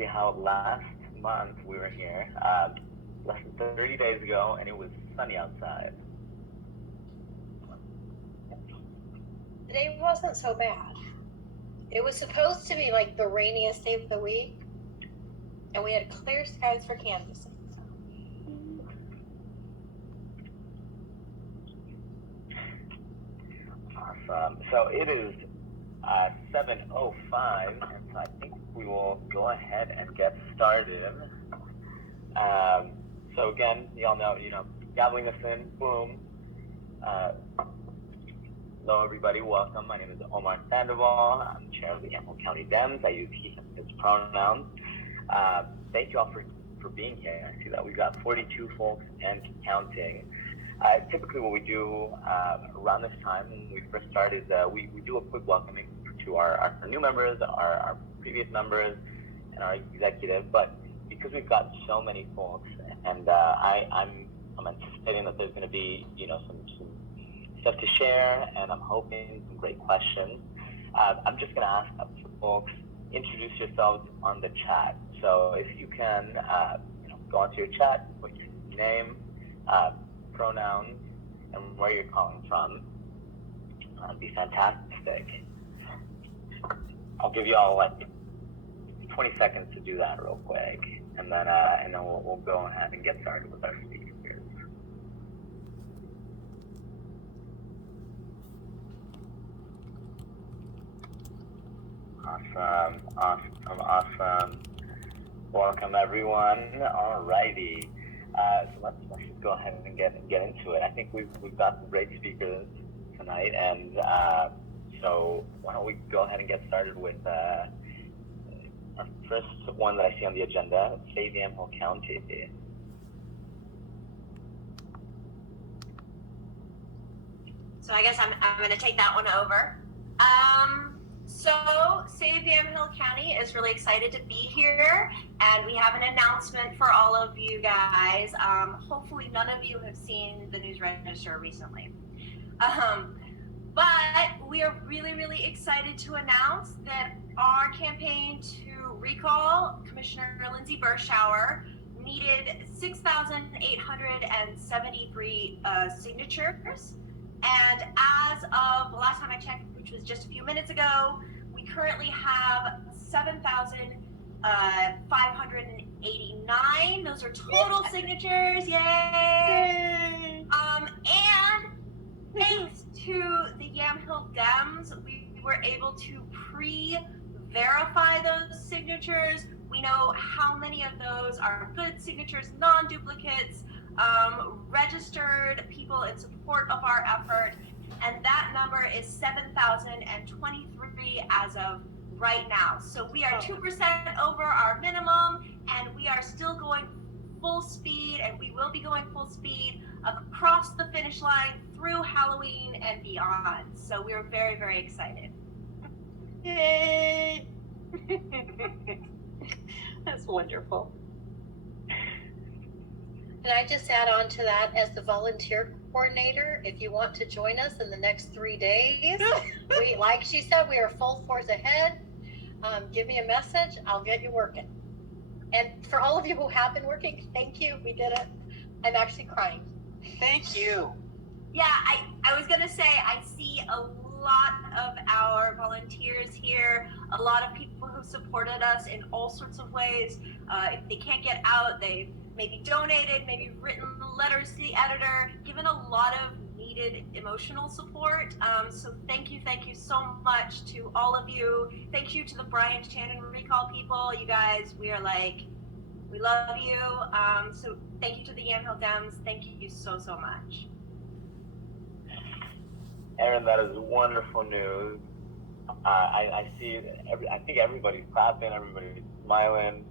crazy how last month we were here, less than 30 days ago, and it was sunny outside. Today wasn't so bad. It was supposed to be like the rainiest day of the week, and we had clear skies for Kansas. Awesome. So it is 7:05, and so I think we will go ahead and get started. So again, y'all know, gabbling us in, boom. Hello, everybody. Welcome. My name is Omar Sandoval. I'm chair of the Yamhill County Dems. I use he, his pronouns. Thank you all for being here. I see that we've got 42 folks and counting. Typically what we do around this time when we first started, we do a quick welcoming to our new members, our previous members, and our executive. But because we've got so many folks, and I'm anticipating that there's going to be some stuff to share, and I'm hoping some great questions. I'm just going to ask folks, introduce yourselves on the chat. So if you can, go onto your chat, put your name, pronouns, and where you're calling from. That'd be fantastic. I'll give you all like 20 seconds to do that real quick, and then we'll go ahead and get started with our speakers. Awesome. Welcome everyone. Alrighty. So let's just go ahead and get into it. I think we've got some great speakers tonight, and so why don't we go ahead and get started with our first one that I see on the agenda, Save Yamhill County. So I guess I'm going to take that one over. So Save Yamhill County is really excited to be here, and we have an announcement for all of you guys. Hopefully none of you have seen the News Register recently. But we are really, really excited to announce that our campaign to recall Commissioner Lindsay Burschauer needed 6,873 signatures. And as of the last time I checked, which was just a few minutes ago, we currently have 7,589. Those are total signatures. Yay! And thanks to the Yamhill Dems, we were able to pre-verify those signatures. We know how many of those are good signatures, non-duplicates, registered people in support of our effort, and that number is 7,023 as of right now. So we are 2% over our minimum, and we are still going full speed, and we will be going full speed across the finish line through Halloween and beyond. So we're very, very excited. Yay! That's wonderful. And I just add on to that, as the volunteer coordinator, if you want to join us in the next 3 days, like she said, we are full force ahead. Give me a message, I'll get you working. And for all of you who have been working, thank you, we did it. I'm actually crying. Thank you. Yeah, I was gonna say, I see a lot of our volunteers here, a lot of people who supported us in all sorts of ways. If they can't get out, they maybe donated, maybe written letters to the editor, given a lot of needed emotional support. So thank you so much to all of you. Thank you to the Brian Shannon Recall people. You guys, we love you. So thank you to the Yamhill Dems. Thank you so much. Aaron, that is wonderful news. I see. I think everybody's clapping, everybody's smiling.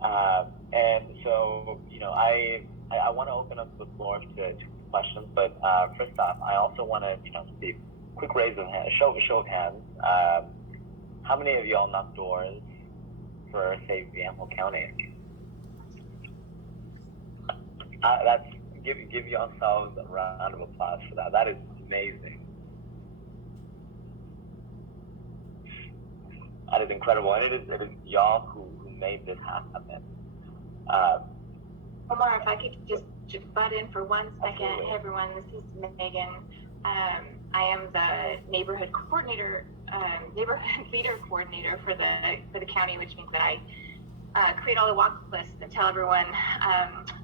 And so, I want to open up the floor to questions, but first off, I also want to, see a quick raise of hands, show of hands. How many of y'all knocked doors for Save Yamhill County? Give yourselves a round of applause for that. That is amazing. That is incredible, and it is y'all who made this happen. Omar, if I could just butt in for 1 second. Absolutely. Hey everyone, this is Megan. I am the neighborhood coordinator, neighborhood leader coordinator for the county, which means that I create all the walk lists and tell everyone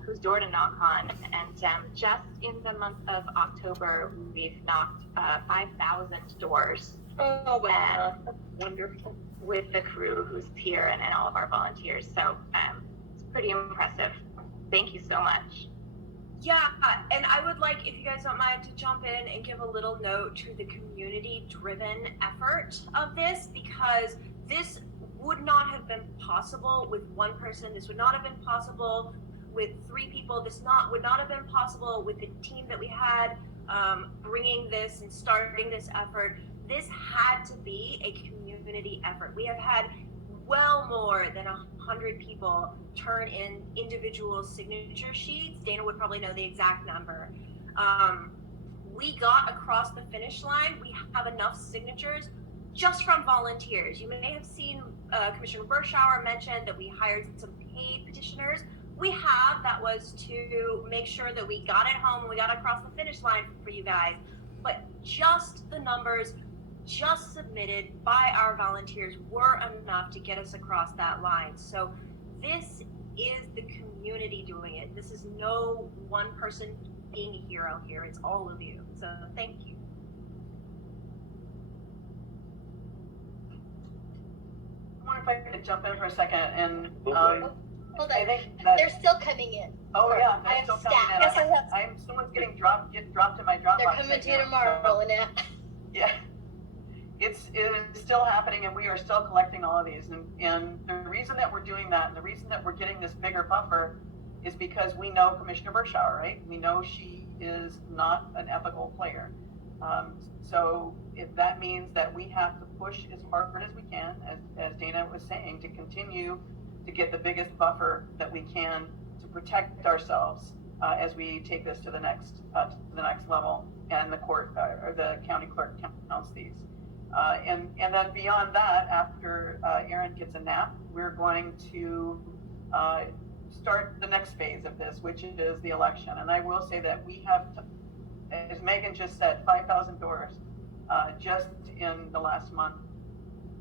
whose door to knock on. And just in the month of October, we've knocked 5,000 doors. Oh, wow. That's wonderful. With the crew who's here and all of our volunteers. So it's pretty impressive. Thank you so much. Yeah, and I would like, if you guys don't mind, to jump in and give a little note to the community-driven effort of this, because this would not have been possible with one person. This would not have been possible with 3 people. This would not have been possible with the team that we had bringing this and starting this effort. This had to be a community effort. We have had well more than 100 people turn in individual signature sheets. Dana would probably know the exact number. We got across the finish line. We have enough signatures just from volunteers. You may have seen Commissioner Bershauer mention that we hired some paid petitioners. We have. That was to make sure that we got it home and we got across the finish line for you guys. But just the numbers just submitted by our volunteers were enough to get us across that line. So this is the community doing it. This is no one person being a hero here. It's all of you. So thank you. I wonder if I could jump in for a second and Hold on. I think that, They're still coming in. oh yeah, I they're have still staff. coming in. Yes, I have. I'm someone's getting dropped in my Dropbox. They're coming to you tomorrow, Lynette. Yeah, it is still happening, and we are still collecting all of these. And the reason that we're doing that, and the reason that we're getting this bigger buffer, is because we know Commissioner Bershauer, right? We know she is not an ethical player. So if that means that we have to push as hard as we can, as Dana was saying, to continue to get the biggest buffer that we can to protect ourselves as we take this to the next level, and the court or the county clerk counts these. And then beyond that, after Aaron gets a nap, we're going to start the next phase of this, which is the election. And I will say that we have, as Megan just said, 5,000 doors just in the last month.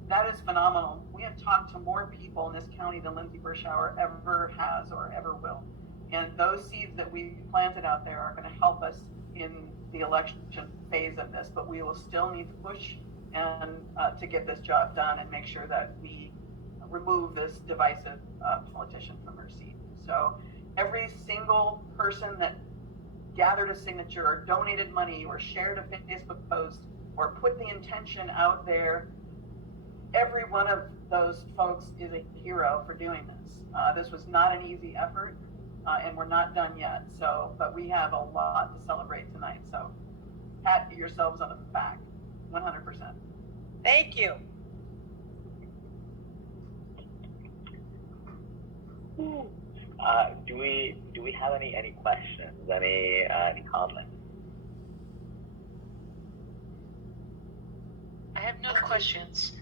That is phenomenal. We have talked to more people in this county than Lindsay Bershauer ever has or ever will. And those seeds that we planted out there are going to help us in the election phase of this, but we will still need to push and to get this job done and make sure that we remove this divisive politician from her seat. So every single person that gathered a signature or donated money or shared a Facebook post or put the intention out there, every one of those folks is a hero for doing this. This was not an easy effort, and we're not done yet. So, but we have a lot to celebrate tonight. So pat yourselves on the back, 100%. Thank you. Do we have any questions? Any comments? I have no questions,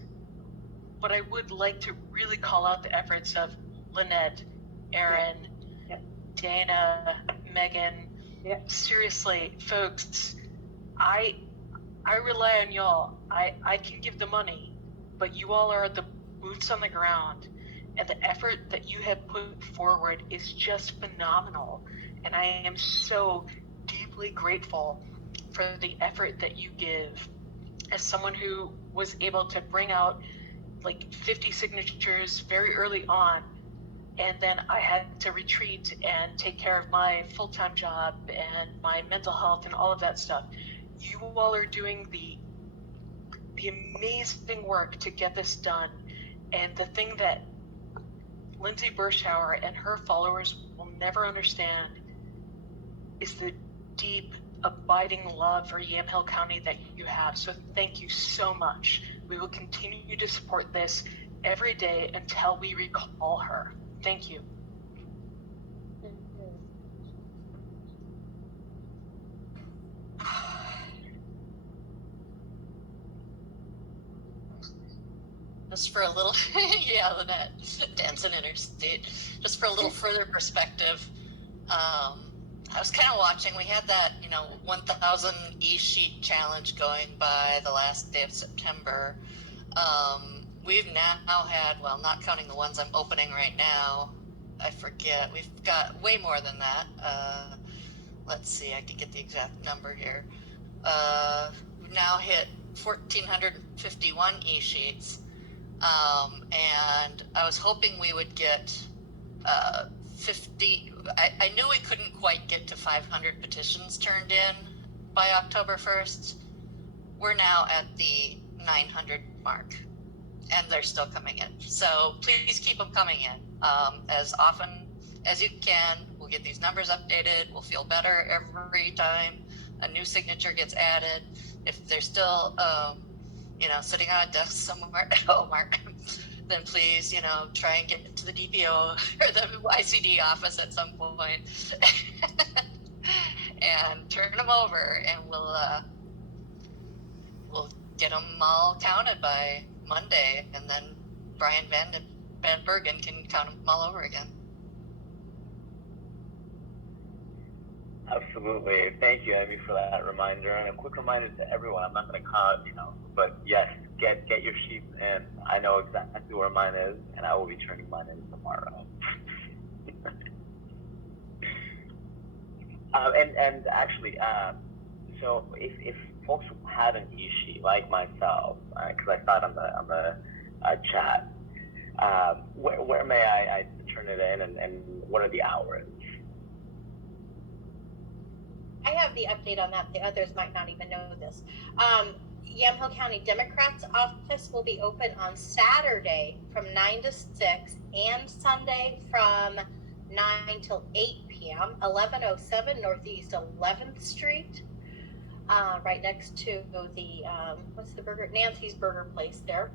but I would like to really call out the efforts of Lynette, Aaron, Dana, Megan. Seriously, folks, I rely on y'all. I can give the money, but you all are the boots on the ground, and the effort that you have put forward is just phenomenal. And I am so deeply grateful for the effort that you give. As someone who was able to bring out like 50 signatures very early on, and then I had to retreat and take care of my full-time job and my mental health and all of that stuff. You all are doing the amazing work to get this done. And the thing that Lindsay Bershauer and her followers will never understand is the deep, abiding love for Yamhill County that you have. So thank you so much. We will continue to support this every day until we recall her. Thank you. just for a little, yeah, Lynette, dancing interstate, just for a little further perspective. I was kind of watching, we had that, 1,000 e-sheet challenge going by the last day of September. We've now had, well, not counting the ones I'm opening right now, I forget, we've got way more than that. Let's see, I can get the exact number here. We've now hit 1,451 e-sheets. And I was hoping we would get 50. I knew we couldn't quite get to 500 petitions turned in by October 1st. We're now at the 900 mark, and they're still coming in. So please keep them coming in as often as you can. We'll get these numbers updated. We'll feel better every time a new signature gets added. If they're still sitting on a desk somewhere at Hallmark, then please, try and get to the DPO or the ICD office at some point and turn them over, and we'll get them all counted by Monday, and then Brian Van Bergen can count them all over again. Absolutely. Thank you, Amy, for that reminder. And a quick reminder to everyone, I'm not going to count, but yes, get your sheets in. I know exactly where mine is, and I will be turning mine in tomorrow. And actually, so if folks have an e-sheet like myself, because I saw it on the chat, where may I turn it in, and what are the hours? I have the update on that. The others might not even know this. Yamhill County Democrats office will be open on Saturday from 9 to 6 and Sunday from 9 till 8 p.m. 1107 Northeast 11th Street, right next to the, Nancy's Burger Place there.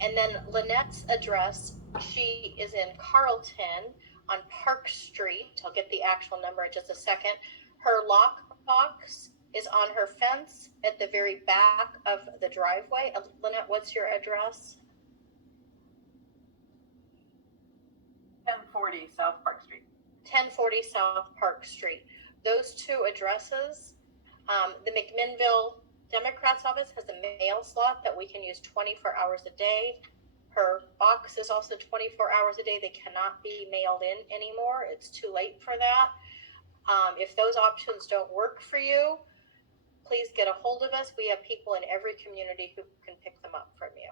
And then Lynette's address, she is in Carlton on Park Street. I'll get the actual number in just a second. Her lock box is on her fence at the very back of the driveway. Lynette, what's your address? 1040 South Park Street. 1040 South Park Street. Those two addresses, the McMinnville Democrats office has a mail slot that we can use 24 hours a day. Her box is also 24 hours a day. They cannot be mailed in anymore. It's too late for that. If those options don't work for you, please get a hold of us. We have people in every community who can pick them up from you.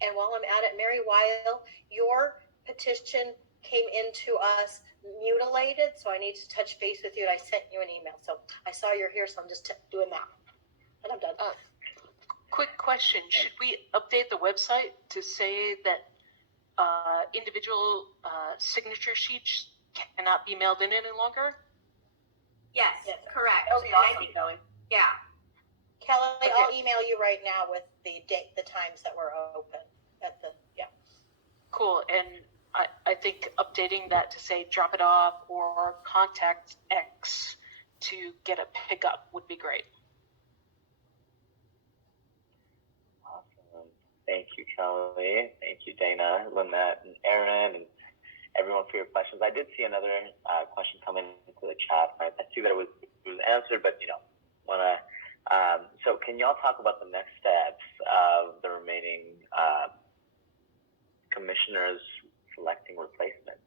And while I'm at it, Mary Weil, your petition came into us mutilated, so I need to touch base with you, and I sent you an email. So I saw you're here, so I'm just doing that. And I'm done. Quick question. Should we update the website to say that individual signature sheets cannot be mailed in any longer? Yes, correct. That would be And I awesome, think- Kelly. Yeah. Kelly, Okay. I'll email you right now with the date, the times that we're open at the, yeah. Cool. And I think updating that to say drop it off or contact X to get a pickup would be great. Awesome. Thank you, Kelly. Thank you, Dana, Lynette, and Aaron, and everyone for your questions. I did see another question come into the chat. I see that it was answered, but wanna. So can y'all talk about the next steps of the remaining commissioners selecting replacement?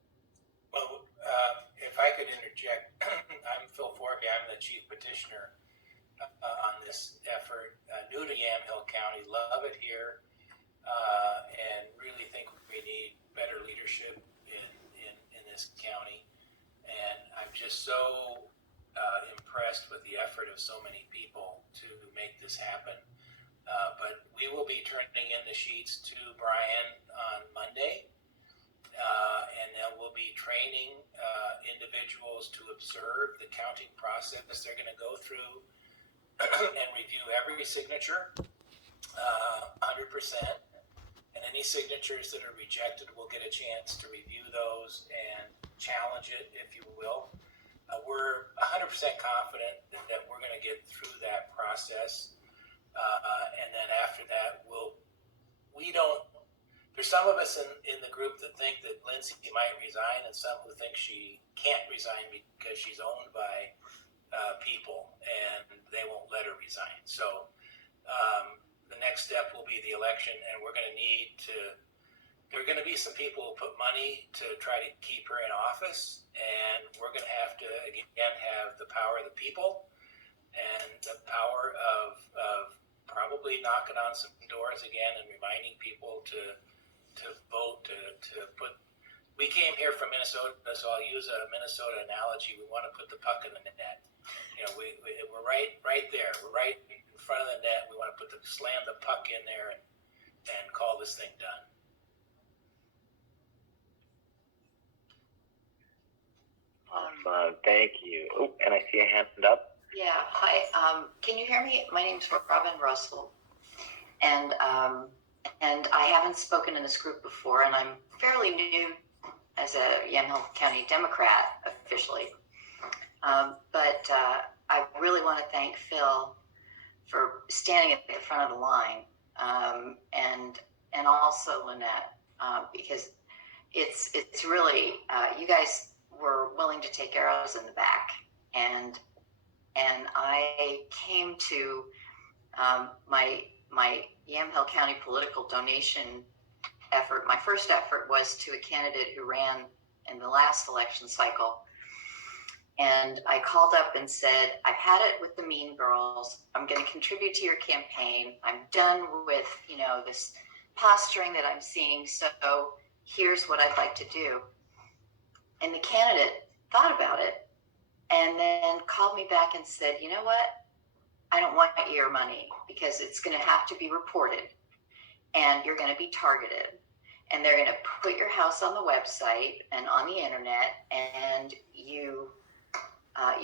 Well, if I could interject, I'm Phil Forby. I'm the chief petitioner on this effort. New to Yamhill County, love it here, and really think we need better leadership in this county. And I'm just so impressed with the effort of so many people to make this happen. But we will be turning in the sheets to Brian on Monday. And then we'll be training individuals to observe the counting process. They're going to go through and review every signature, 100%. And any signatures that are rejected, we'll get a chance to review those and challenge it, if you will. We're 100% confident that we're going to get through that process. And then after that, we don't there's some of us in the group that think that Lindsay might resign, and some who think she can't resign because she's owned by people and they won't let her resign. So the next step will be the election, and we're going to need to. There are going to be some people who put money to try to keep her in office, and we're going to have to again have the power of the people and the power of probably knocking on some doors again and reminding people to vote, to put. We came here from Minnesota, so I'll use a Minnesota analogy. We want to put the puck in the net. You know, we're right there. We're right in front of the net. We want to slam the puck in there and call this thing done. Awesome. Thank you. Oh, and I see a hand up. Yeah. Hi. Can you hear me? My name's Robin Russell, and I haven't spoken in this group before, and I'm fairly new as a Yamhill County Democrat officially. But I really want to thank Phil for standing at the front of the line, and also Lynette, because it's really you guys were willing to take arrows in the back, and I came to my Yamhill County political donation effort. My first effort was to a candidate who ran in the last election cycle. And I called up and said, I've had it with the mean girls. I'm going to contribute to your campaign. I'm done with, this posturing that I'm seeing. So here's what I'd like to do. And the candidate thought about it and then called me back and said, you know what? I don't want your money because it's going to have to be reported and you're going to be targeted. And they're going to put your house on the website and on the internet, and you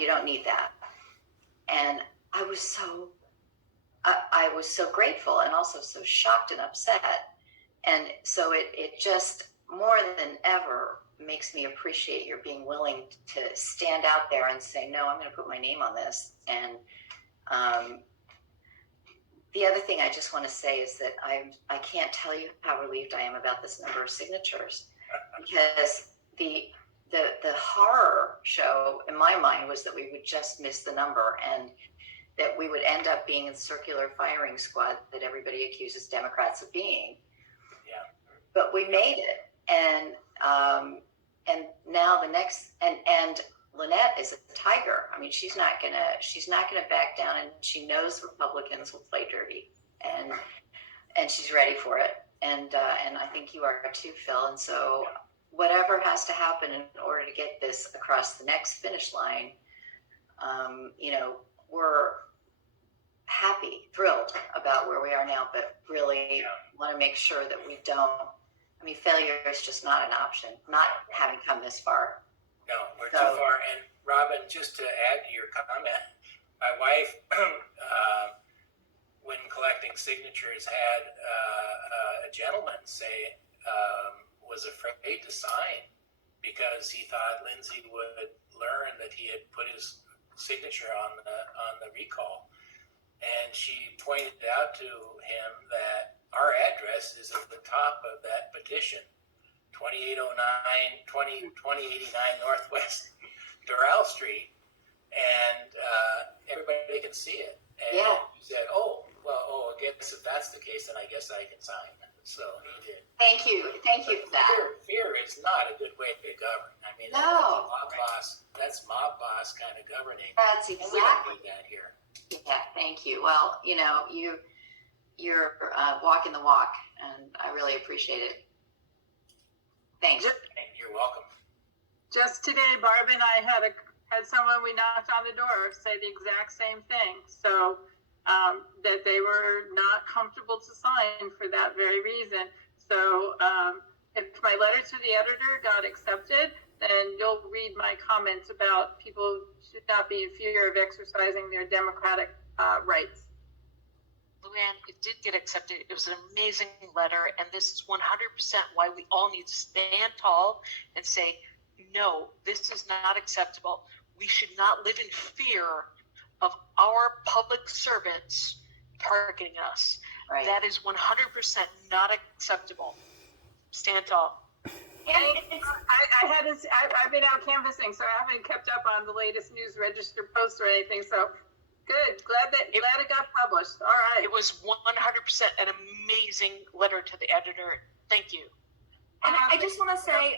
don't need that. And I was so grateful and also so shocked and upset. And so it just more than ever makes me appreciate your being willing to stand out there and say, no, I'm going to put my name on this. And the other thing I just want to say is that I can't tell you how relieved I am about this number of signatures, because the horror show in my mind was that we would just miss the number and that we would end up being a circular firing squad that everybody accuses Democrats of being. Yeah. But we made it, and now the next and Lynette is a tiger. I mean, she's not gonna back down, and she knows Republicans will play dirty, and she's ready for it. And I think you are too, Phil. And so whatever has to happen in order to get this across the next finish line, we're happy, thrilled about where we are now, but really want to make sure that we don't. I mean, failure is just not an option. Not having come this far. No, we're too far. And Robin, just to add to your comment, my wife, when collecting signatures, had a gentleman say was afraid to sign because he thought Lindsay would learn that he had put his signature on the recall. And she pointed out to him that our address is at the top of that petition, 2889 Northwest Doral Street, and everybody can see it. And he said, I guess if that's the case, then I guess I can sign. So he did. Thank you for that. Fear is not a good way to govern. I mean, no. That's mob boss kind of governing. That's exactly. And we don't need that here. Yeah, thank you. Well, you're walking the walk, and I really appreciate it. Thanks. You're welcome. Just today, Barb and I had someone we knocked on the door say the exact same thing. So that they were not comfortable to sign for that very reason. So if my letter to the editor got accepted, then you'll read my comments about people should not be in fear of exercising their democratic rights. Luann, it did get accepted. It was an amazing letter, and this is 100% why we all need to stand tall and say, no, this is not acceptable. We should not live in fear of our public servants targeting us. Right. That is 100% not acceptable. Stand tall. I've been out canvassing, so I haven't kept up on the latest News Register posts or anything. So good, glad it got published. All right. It was 100% an amazing letter to the editor. Thank you. And I just want to say,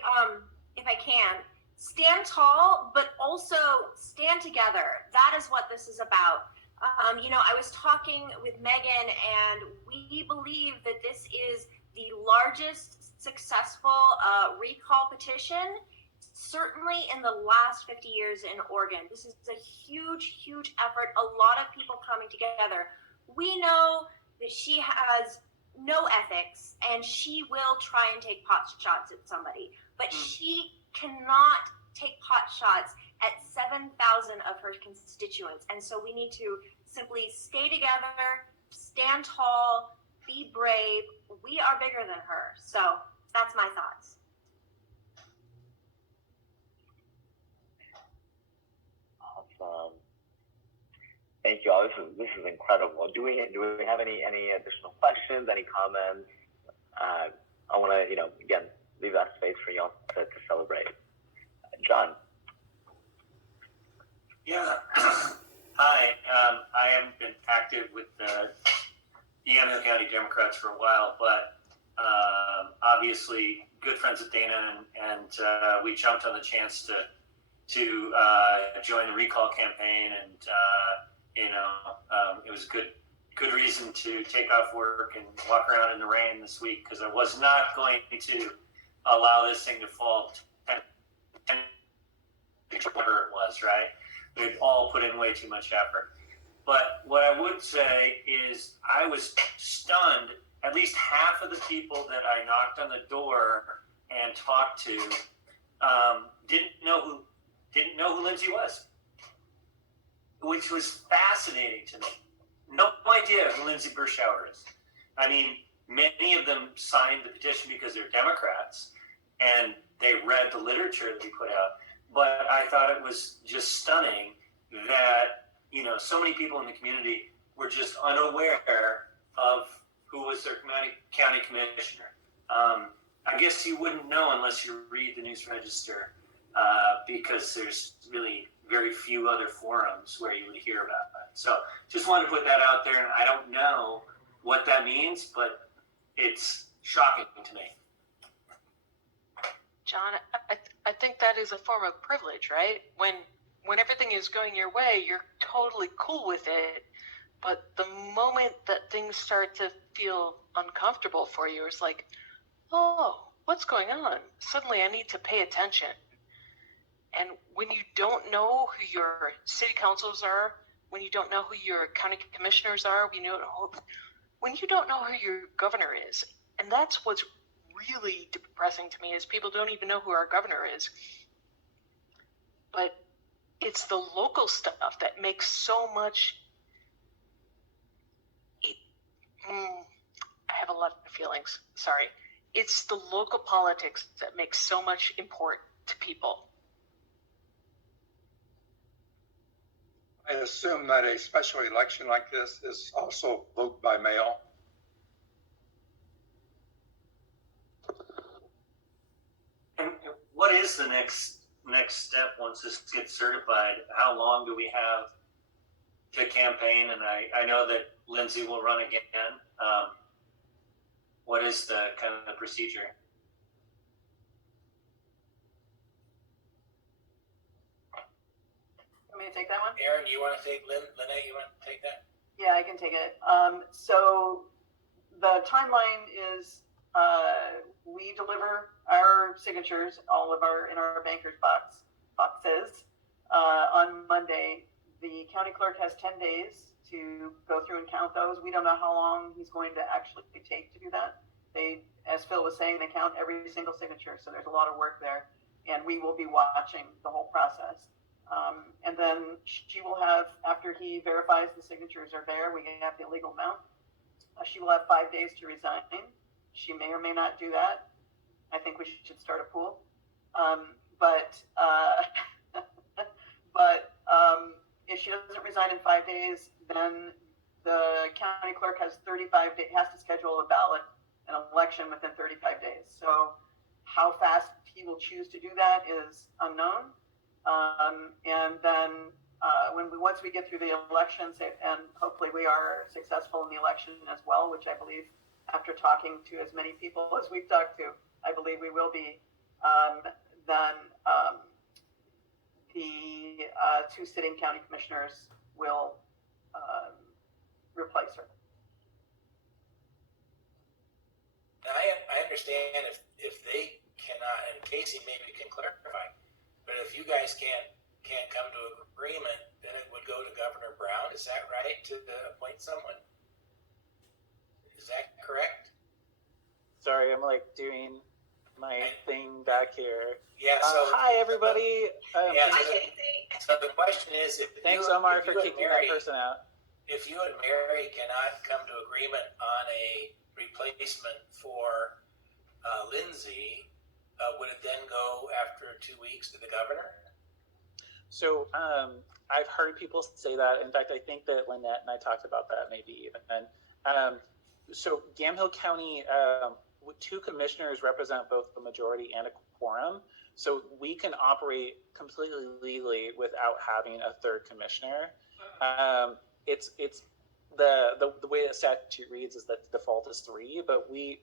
if I can, stand tall, but also stand together. That is what this is about. I was talking with Megan, and we believe that this is the largest successful recall petition, certainly in the last 50 years in Oregon. This is a huge, huge effort. A lot of people coming together. We know that she has no ethics, and she will try and take pot shots at somebody, but she cannot take pot shots at 7,000 of her constituents. And so we need to simply stay together, stand tall, be brave. We are bigger than her. So that's my thoughts. Awesome. Thank you all. This is incredible. Do we have any additional questions, any comments? I want to, again, leave that space for y'all to celebrate. John. Yeah. Hi. I haven't been active with the Yamhill County Democrats for a while, but obviously good friends with Dana, and we jumped on the chance to join the recall campaign, and it was good reason to take off work and walk around in the rain this week, because I was not going to allow this thing to fall 10 whatever it was, right? We'd all put in way too much effort. But what I would say is I was stunned. At least half of the people that I knocked on the door and talked to didn't know who Lindsay was, which was fascinating to me. No idea who Lindsay Burschauer is. I mean, many of them signed the petition because they're Democrats and they read the literature that we put out. But I thought it was just stunning that, so many people in the community were just unaware of who was their county commissioner. I guess you wouldn't know unless you read the News Register, because there's really very few other forums where you would hear about that. So just wanted to put that out there, and I don't know what that means, but it's shocking to me. John, I think that is a form of privilege, right? When everything is going your way, you're totally cool with it. But the moment that things start to feel uncomfortable for you, it's like, oh, what's going on? Suddenly I need to pay attention. And when you don't know who your city councils are, when you don't know who your county commissioners are, when you don't know who your governor is, and that's what's really depressing to me, is people don't even know who our governor is. But it's the local stuff that makes so much. I have a lot of feelings. Sorry. It's the local politics that makes so much important to people. I assume that a special election like this is also vote by mail. And what is the next step once this gets certified? How long do we have to campaign? And I know that Lindsay will run again. What is the kind of procedure? Want me to take that one? Aaron, you want to take Lynette? You want to take that? Yeah, I can take it. So the timeline is we deliver our signatures, all of in our banker's boxes on Monday. The county clerk has 10 days to go through and count those. We don't know how long he's going to actually take to do that. They, as Phil was saying, they count every single signature, so there's a lot of work there, and we will be watching the whole process. And then she will have, after he verifies the signatures are there, we have the legal amount. She will have 5 days to resign. She may or may not do that. I think we should start a pool. But if she doesn't resign in 5 days, then the county clerk has 35 days, has to schedule a ballot an election within 35 days. So how fast he will choose to do that is unknown. And then once we get through the elections, and hopefully we are successful in the election as well, which I believe, after talking to as many people as we've talked to, I believe we will be, then the two sitting county commissioners will replace her. I understand if they cannot, and Casey maybe can clarify, but if you guys can't come to an agreement, then it would go to Governor Brown. Is that right, to appoint someone? Is that correct? Sorry, I'm like doing my thing back here. Yeah. So hi everybody. Hi, Casey. So the question is, thanks Omar for kicking that person out. If you and Mary cannot come to agreement on a replacement for Lindsay, would it then go after 2 weeks to the governor? So I've heard people say that. In fact, I think that Lynette and I talked about that maybe even. So Yamhill County, two commissioners represent both the majority and a quorum. So we can operate completely legally without having a third commissioner. It's the way the statute reads is that the default is 3, but we,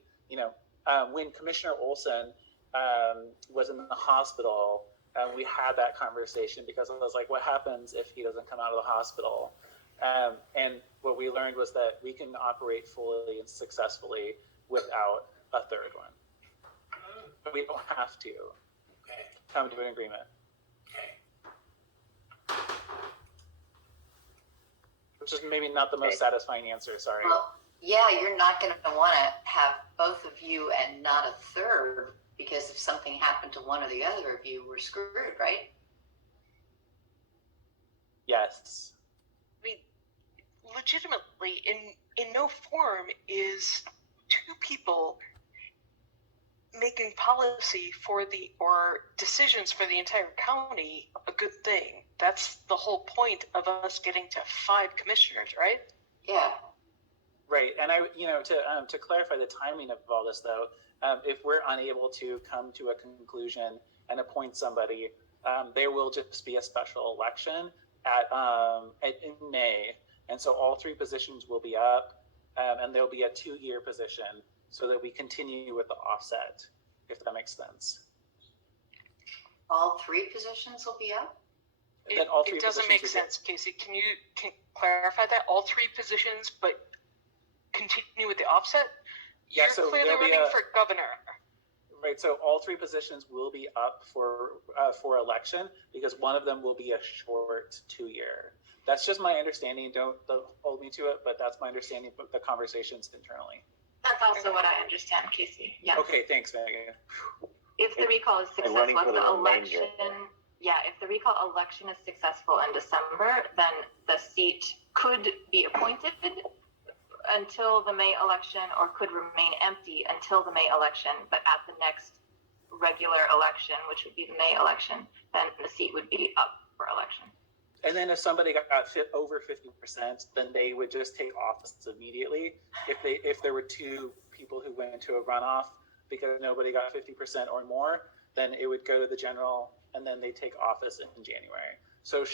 when Commissioner Olson was in the hospital, we had that conversation because I was like, what happens if he doesn't come out of the hospital? And what we learned was that we can operate fully and successfully without a third one. But we don't have to come to an agreement. Which is maybe not the most satisfying answer, sorry. Well, yeah, you're not going to want to have both of you and not a third, because if something happened to one or the other of you, we're screwed, right? Yes. I mean, legitimately, in no form is 2 people making policy or decisions for the entire county a good thing. That's the whole point of us getting to 5 commissioners, right? Yeah. Right, and to clarify the timing of all this, though, if we're unable to come to a conclusion and appoint somebody, there will just be a special election in May, and so all 3 positions will be up, and there'll be a 2-year position, so that we continue with the offset, if that makes sense. All 3 positions will be up? It doesn't make sense, Casey. Can you clarify that? All 3 positions, but continue with the offset? Yeah, You're clearly running for governor. Right, so all 3 positions will be up for election because one of them will be a short 2-year. That's just my understanding. Don't hold me to it, but that's my understanding of the conversations internally. That's also what I understand, Casey. Yeah. Okay, thanks, Megan. If the recall is successful, if the recall election is successful in December, then the seat could be appointed until the May election, or could remain empty until the May election. But at the next regular election, which would be the May election, then the seat would be up for election. And then if somebody got over 50%, then they would just take office immediately. If there were 2 people who went into a runoff because nobody got 50% or more, then it would go to the general, and then they take office in January. So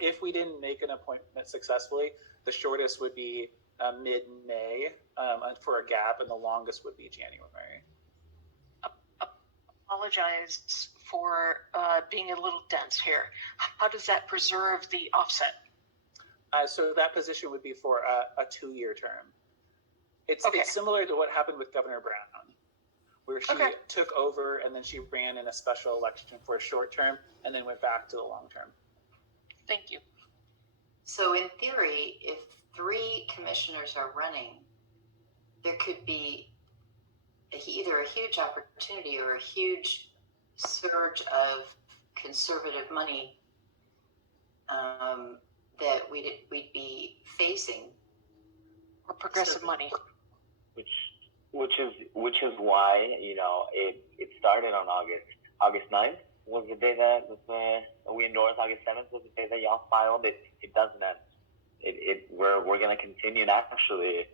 if we didn't make an appointment successfully, the shortest would be mid-May for a gap, and the longest would be January. Apologize for being a little dense here. How does that preserve the offset? So that position would be for a 2-year term. It's similar to what happened with Governor Brown, where she took over and then she ran in a special election for a short term and then went back to the long term. Thank you. So in theory, if 3 commissioners are running, there could be either a huge opportunity or a huge surge of conservative money that we'd be facing. Or progressive money. Which is why it started on August 9th was the day that we endorsed. August 7th was the day that y'all filed. It doesn't end. We're going to continue. And actually,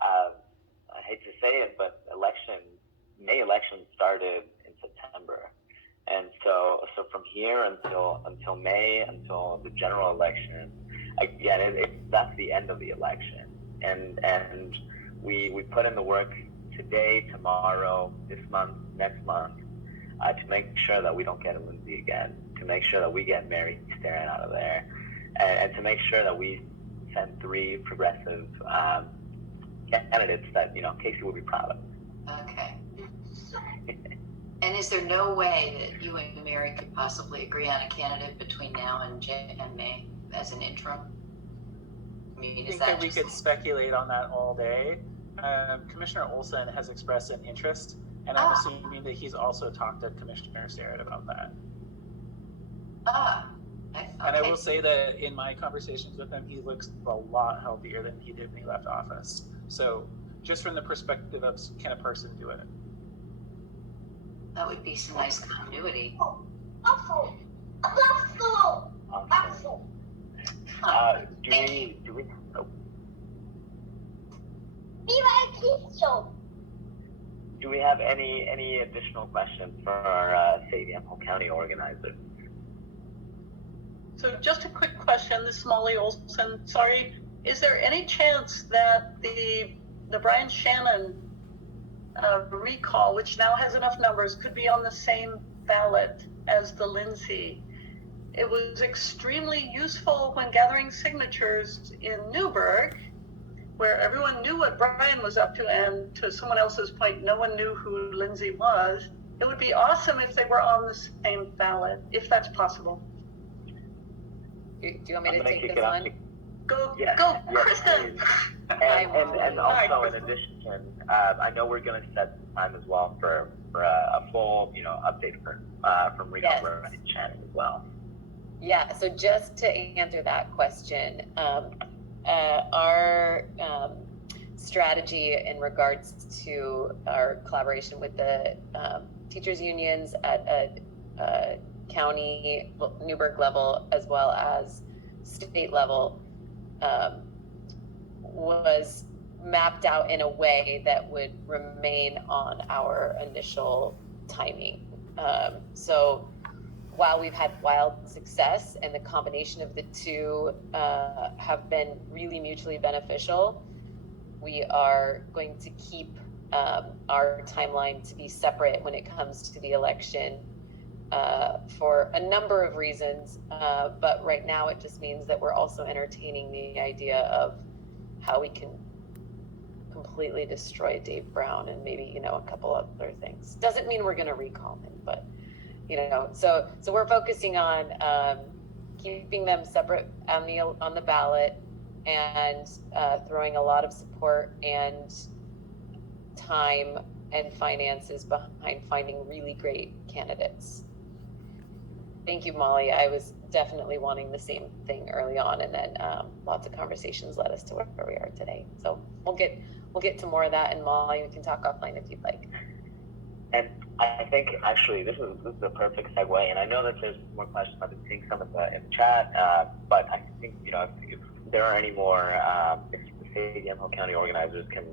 I hate to say it, but May election started in September. And so from here until May, until the general election, again, that's the end of the election. And we put in the work today, tomorrow, this month, next month, to make sure that we don't get a Lindsay again, to make sure that we get Mary Starin out of there, and to make sure that we send 3 progressive candidates that, Casey would be proud of. Okay. And is there no way that you and Mary could possibly agree on a candidate between now and May as an interim? I mean, I think that we could speculate on that all day. Commissioner Olson has expressed an interest, and I'm assuming that he's also talked to Commissioner Starrett about that. Okay. And I will say that in my conversations with him, he looks a lot healthier than he did when he left office. So just from the perspective of can a person do it? That would be some nice continuity. Awesome. Do we have any additional questions for our Save Yamhill County organizers? So just a quick question, this is Molly Olson, sorry. Is there any chance that the Brian Shannon recall, which now has enough numbers, could be on the same ballot as the Lindsay? It was extremely useful when gathering signatures in Newburgh, where everyone knew what Brian was up to, and to someone else's point, no one knew who Lindsay was. It would be awesome if they were on the same ballot, if that's possible. Do you want me to take this one? Go, Kristen! And also, in addition, I know we're going to set some time as well for a full, update from Rico and Shannon as well. Yeah. So just to answer that question, our strategy in regards to our collaboration with the teachers unions at a county, Newburgh level, as well as state level, was mapped out in a way that would remain on our initial timing. So while we've had wild success and the combination of the two have been really mutually beneficial, we are going to keep our timeline to be separate when it comes to the election for a number of reasons. But right now it just means that we're also entertaining the idea of how we can completely destroy Dave Brown and maybe, a couple other things. Doesn't mean we're going to recall him, but so we're focusing on keeping them separate on the ballot and throwing a lot of support and time and finances behind finding really great candidates. Thank you, Molly. I was definitely wanting the same thing early on, and then lots of conversations led us to where we are today. So we'll get to more of that, and Molly, we can talk offline if you'd like. And I think actually this is a perfect segue, and I know that there's more questions. I've been seeing some in the chat, but I think if there are any more, if the Save Yamhill County organizers can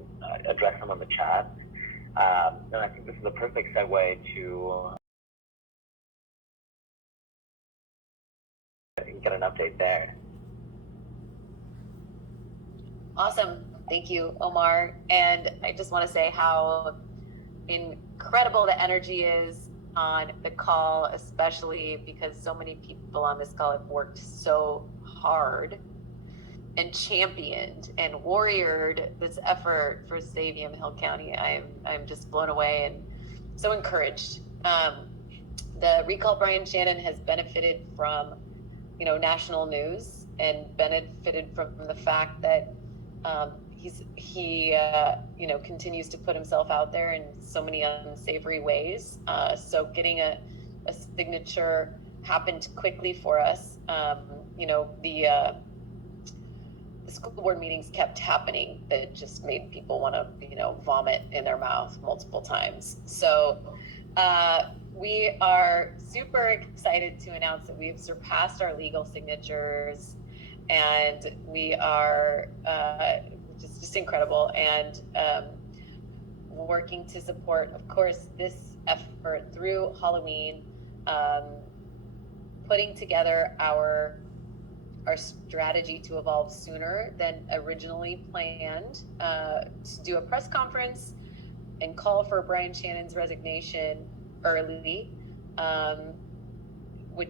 address them on the chat, then I think this is a perfect segue to get an update there. Awesome. Thank you, Omar. And I just want to say how incredible the energy is on the call, especially because so many people on this call have worked so hard and championed and warriored this effort for Save Yamhill County. I'm just blown away and so encouraged. The recall Brian Shannon has benefited from national news and benefited from the fact that he continues to put himself out there in so many unsavory ways. So getting a signature happened quickly for us. The school board meetings kept happening that just made people want to, vomit in their mouth multiple times. So we are super excited to announce that we've surpassed our legal signatures, and we are just incredible. And working to support, of course, this effort through Halloween, putting together our strategy to evolve sooner than originally planned, to do a press conference and call for Brian Shannon's resignation early, with,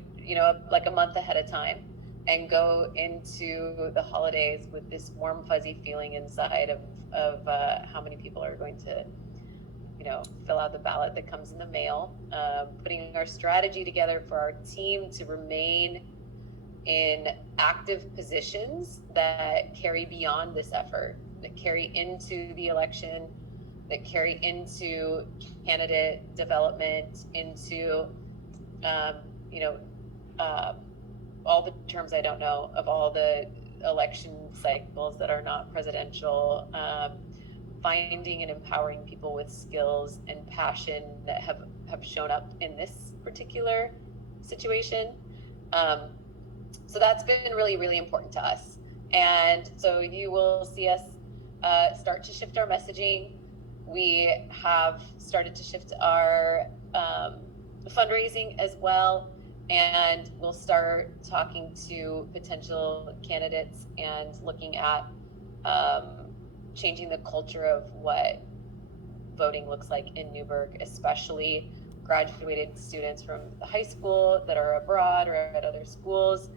like a month ahead of time, and go into the holidays with this warm, fuzzy feeling inside of how many people are going to, fill out the ballot that comes in the mail, putting our strategy together for our team to remain in active positions that carry beyond this effort, that carry into the election, that carry into candidate development, into, all the terms I don't know of all the election cycles that are not presidential, finding and empowering people with skills and passion that have shown up in this particular situation. So that's been really, really important to us. And so you will see us start to shift our messaging. We have started to shift our fundraising as well. And we'll start talking to potential candidates and looking at changing the culture of what voting looks like in Newburgh, especially graduated students from the high school that are abroad or at other schools,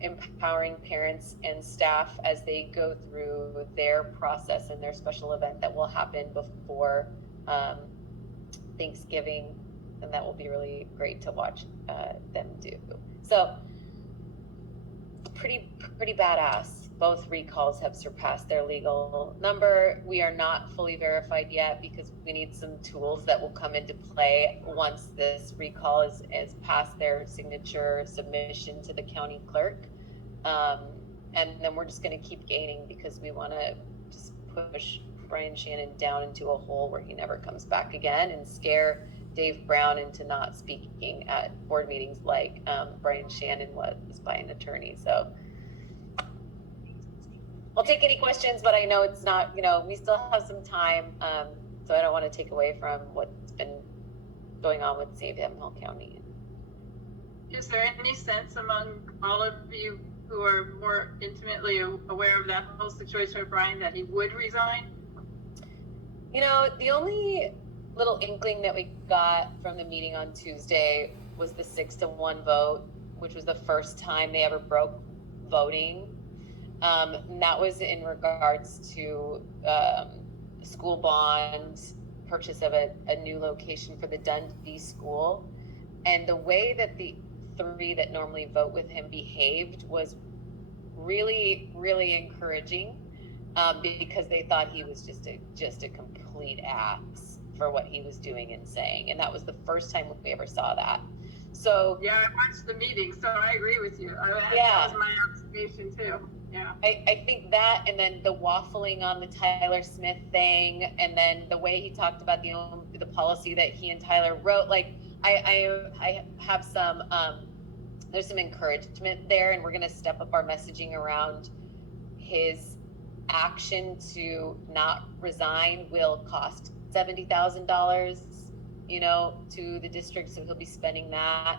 empowering parents and staff as they go through their process and their special event that will happen before Thanksgiving, and that will be really great to watch them do. So pretty badass. Both recalls have surpassed their legal number. We are not fully verified yet because we need some tools that will come into play once this recall is past their signature submission to the county clerk. And then we're just going to keep gaining because we want to just push Brian Shannon down into a hole where he never comes back again and scare Dave Brown into not speaking at board meetings like Brian Shannon was by an attorney. So I'll take any questions, but I know it's not, we still have some time. So I don't want to take away from what's been going on with Save Yamhill County. Is there any sense among all of you who are more intimately aware of that whole situation with Brian that he would resign? The only little inkling that we got from the meeting on Tuesday was the 6-1 vote, which was the first time they ever broke voting. And that was in regards to school bond, purchase of a new location for the Dundee school. And the way that the 3 that normally vote with him behaved was really, really encouraging, because they thought he was just a complete ass for what he was doing and saying. And that was the first time we ever saw that. So yeah, I watched the meeting, so I agree with you. Yeah. That was my observation too. Yeah. I think that, and then the waffling on the Tyler Smith thing, and then the way he talked about the policy that he and Tyler wrote, like I have some there's some encouragement there, and we're going to step up our messaging around his action to not resign will cost $70,000, to the district. So he'll be spending that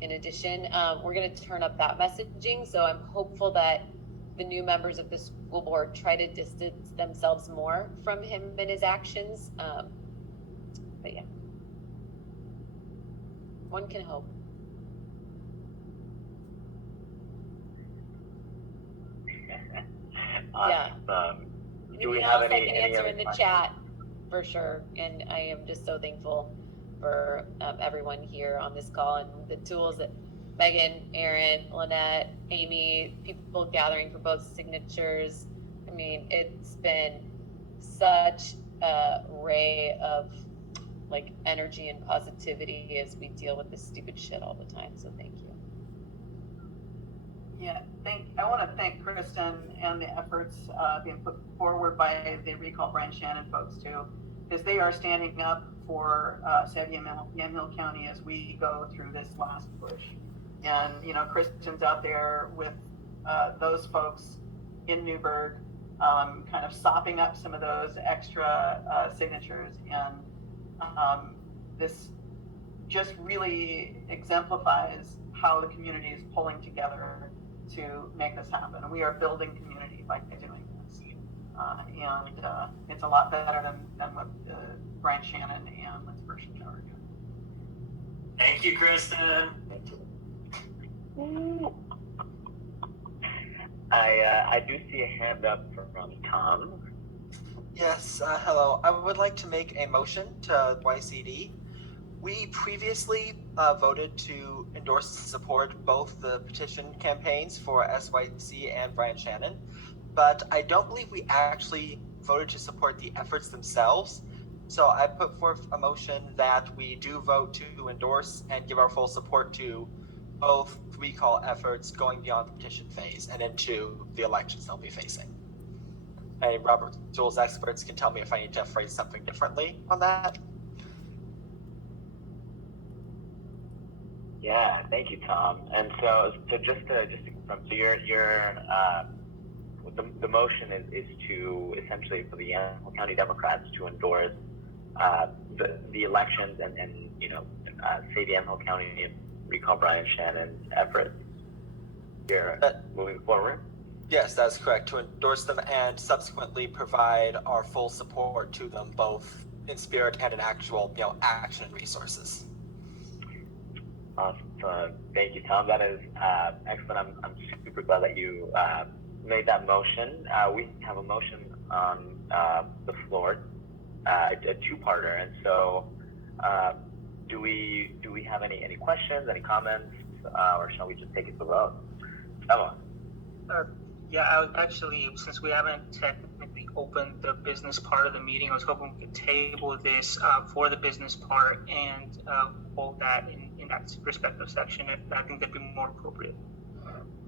in addition. We're going to turn up that messaging. So I'm hopeful that the new members of the school board try to distance themselves more from him and his actions. But yeah, one can hope. Awesome. Do we Anything have else I can any answer other in the questions? chat for sure. And I am just so thankful for everyone here on this call and the tools that Megan, Aaron, Lynette, Amy, people gathering for both signatures. I mean, it's been such a ray of like energy and positivity as we deal with this stupid shit all the time. So thank you. Yeah, I want to thank Kristen and the efforts being put forward by the Recall Brian Shannon folks too, because they are standing up for Save Yamhill County as we go through this last push. And Kristen's out there with those folks in Newburgh, kind of sopping up some of those extra signatures. And this just really exemplifies how the community is pulling together to make this happen. We are building community by doing this. And it's a lot better than what Brian Shannon and Liz Berkshire are doing. Thank you, Kristen. I do see a hand up from Tom. Yes, hello. I would like to make a motion to YCD. We previously voted to endorse and support both the petition campaigns for SYC and Brian Shannon, but I don't believe we actually voted to support the efforts themselves. So I put forth a motion that we do vote to endorse and give our full support to both recall efforts going beyond the petition phase and into the elections they'll be facing. And Robert Rules experts can tell me if I need to phrase something differently on that. Yeah, thank you, Tom. And so just to confirm, so the motion is to essentially for the Yamhill County Democrats to endorse the elections and say the Yamhill County and recall Brian Shannon's efforts here moving forward. Yes, that's correct. To endorse them and subsequently provide our full support to them, both in spirit and in actual, action and resources. Awesome. Thank you, Tom. That is excellent. I'm super glad that you made that motion. We have a motion on the floor, a two-parter, and so do we have any questions, any comments, or shall we just take it to the vote? Emma. Yeah, I was actually, since we haven't technically opened the business part of the meeting, I was hoping we could table this for the business part and hold that in that respective section. I think that'd be more appropriate.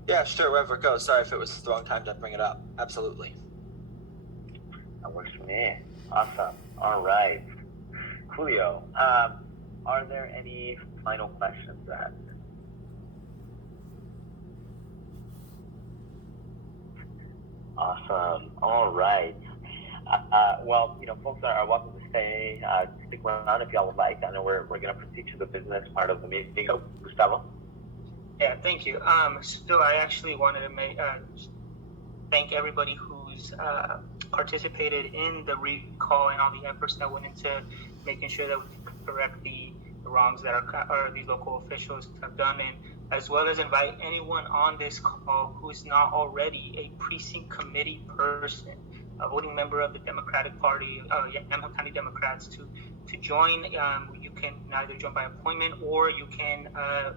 Yeah, sure, wherever it goes. Sorry if it was the wrong time to bring it up. Absolutely. That works for me. Awesome. All right. Julio, are there any final questions then? Awesome. All right. Well, folks are welcome to stick around if y'all would like. I know we're going to proceed to the business part of the meeting. Oh, Gustavo. Yeah, thank you. So I actually wanted to thank everybody who's participated in the recall and all the efforts that went into making sure that we can correct the wrongs that these local officials have done, and as well as invite anyone on this call who is not already a precinct committee person, a voting member of the Democratic Party, Yamhill County Democrats, to join. You can either join by appointment or you can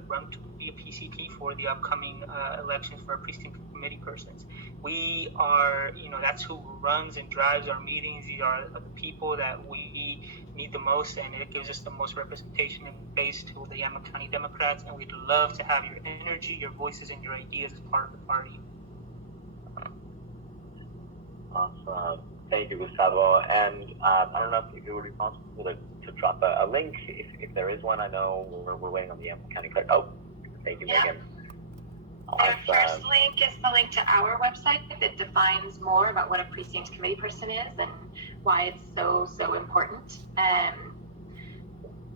run to be a PCP for the upcoming elections for precinct committee persons. We are, that's who runs and drives our meetings. These are the people that we need the most, and it gives us the most representation and base to the Yamhill County Democrats, and we'd love to have your energy, your voices, and your ideas as part of the party. Awesome. Thank you, Gustavo. And I don't know if it would be possible to drop a link if there is one. I know we're waiting on the Yamhill County clerk. Oh, thank you, Megan. Our first link is the link to our website that defines more about what a precinct committee person is and why it's so important.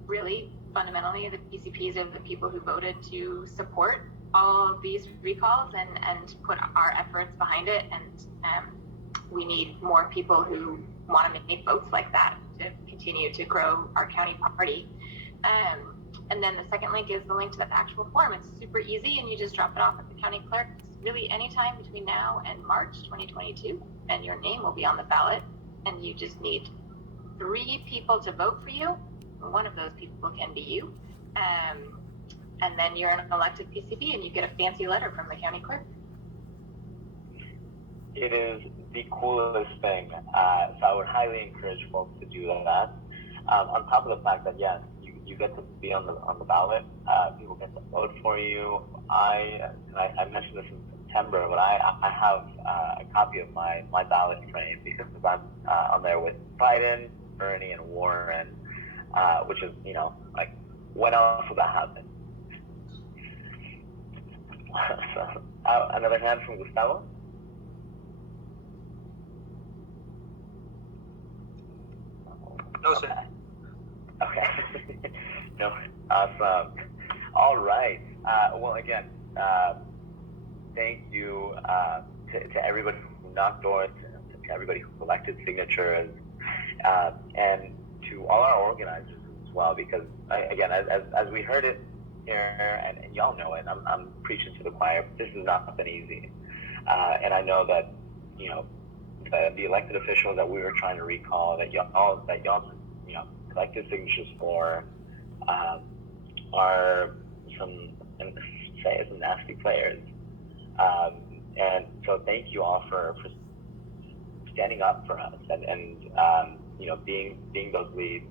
Really, fundamentally, the PCPs are the people who voted to support all of these recalls and put our efforts behind it. And we need more people who want to make votes like that to continue to grow our county party. And then the second link is the link to the actual form. It's super easy, and you just drop it off at the county clerk really anytime between now and March 2022, and your name will be on the ballot. And you just need 3 people to vote for you. One of those people can be you. And then you're an elected PCP, and you get a fancy letter from the county clerk. It is the coolest thing. So I would highly encourage folks to do that. On top of the fact that, yes, you get to be on the ballot. People get to vote for you. I mentioned this in September, but I have a copy of my ballot frame because I'm on there with Biden, Bernie, and Warren, which is, when else would that happen? So, another hand from Gustavo. Awesome. All right. Well, again, thank you to everybody who knocked doors, to everybody who collected signatures, and to all our organizers as well. Because again, as we heard it here, and y'all know it, I'm preaching to the choir. This has not been easy, and I know that the elected officials that we were trying to recall, that y'all collected signatures for, are some nasty players. And so thank you all for standing up for us and being those leads.